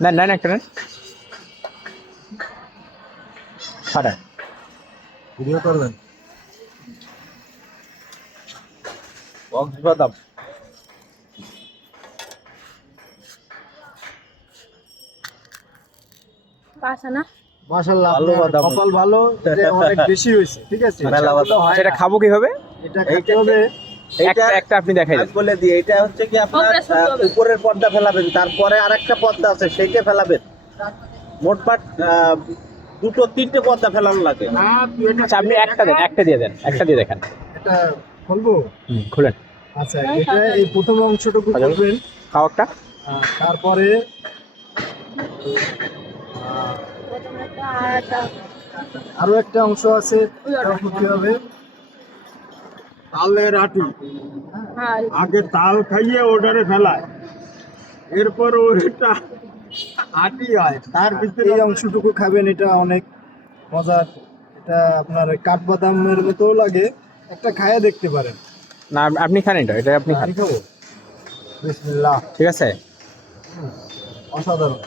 না না একটা নেন ফাটা ভিডিও করবেন বাদাম পাশা না মাশাআল্লাহ কপাল ভালো এটা অনেক বেশি হয়েছে ঠিক আছে সেটা খাবো কিভাবে এটা খেতে হবে একটা আপনি দেখাই দেন বলে দিই এটা হচ্ছে কি আপনার উপরের পর্দা ফেলাবেন তারপরে আরেকটা পর্দা আছে সেইটা ফেলাবেন মোটমাট দুটো তিনটে পর্দা ফেলানো লাগে আচ্ছা আপনি একটা দেন একটা দিয়ে দেন একটা দিয়ে দেখেন এটা খুলবো খুলেন আচ্ছা এটা এই প্রথম অংশটুকু খুলবেন খাও একটা তারপরে আরো একটা অংশ আছে এটা খুলতে হবে তালের আটি আগে তাল খাইয়ে ওটারে ফেলায় এরপর ওটা আটি হয় তার ভিতরে এই অংশটুকু খাবেন এটা অনেক মজার এটা আপনার ওই কাঠবাদামের মতো লাগে একটা খায়া দেখতে পারেন না আপনি খান এটা আপনি খান আমি খাবো বিসমিল্লাহ ঠিক আছে অসাধারণ